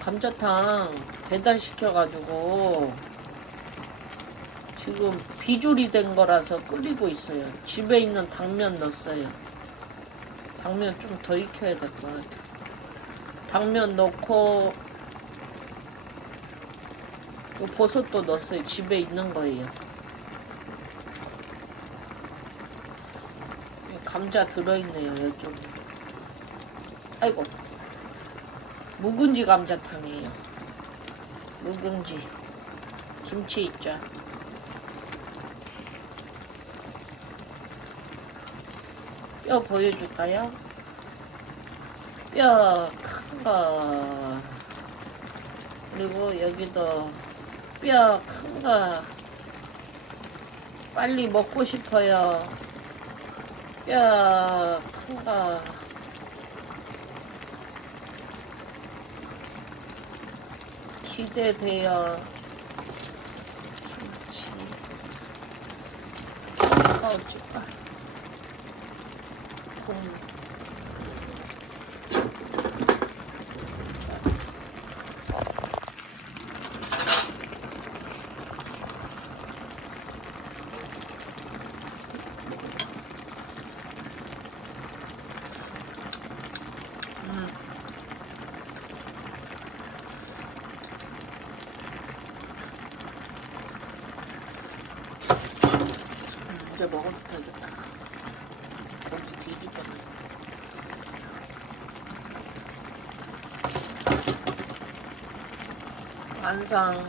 감자탕 배달시켜가지고 지금 비조리 된 거라서 끓이고 있어요. 집에 있는 당면 넣었어요. 당면 좀 더 익혀야 될 것 같아요. 당면 넣고 그 버섯도 넣었어요. 집에 있는 거예요. 감자 들어있네요. 이쪽에. 아이고. 묵은지 감자탕이에요. 묵은지. 김치 있죠. 뼈 보여줄까요? 뼈 큰 거. 그리고 여기도 뼈 큰 거. 빨리 먹고 싶어요. 뼈 큰 거. 기대돼요. 김치. 뭐가 어쩔까? 콩. 음, 이제 먹어도 되겠다. 고기 뒤지겠네. 완성.